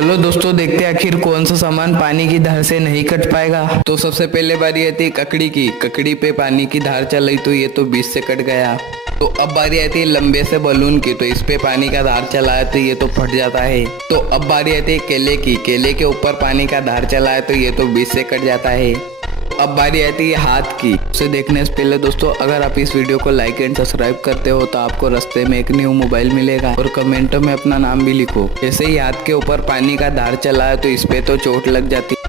चलो दोस्तों, देखते हैं आखिर कौन सा सामान पानी की धार से नहीं कट पाएगा। तो सबसे पहले बारी आती है ककड़ी की। ककड़ी पे पानी की धार चल रही तो ये तो बीच से कट गया। तो अब बारी आती है लंबे से बलून की। तो इस पे पानी का धार चला है तो ये तो फट जाता है। तो अब बारी आती है केले की। केले के ऊपर पानी का धार चला है तो ये तो बीच से कट जाता है। अब बारी आती है हाथ की। उसे देखने से पहले दोस्तों, अगर आप इस वीडियो को लाइक एंड सब्सक्राइब करते हो तो आपको रास्ते में एक न्यू मोबाइल मिलेगा और कमेंटों में अपना नाम भी लिखो। जैसे ही हाथ के ऊपर पानी का धार चला है तो इस पे तो चोट लग जाती है।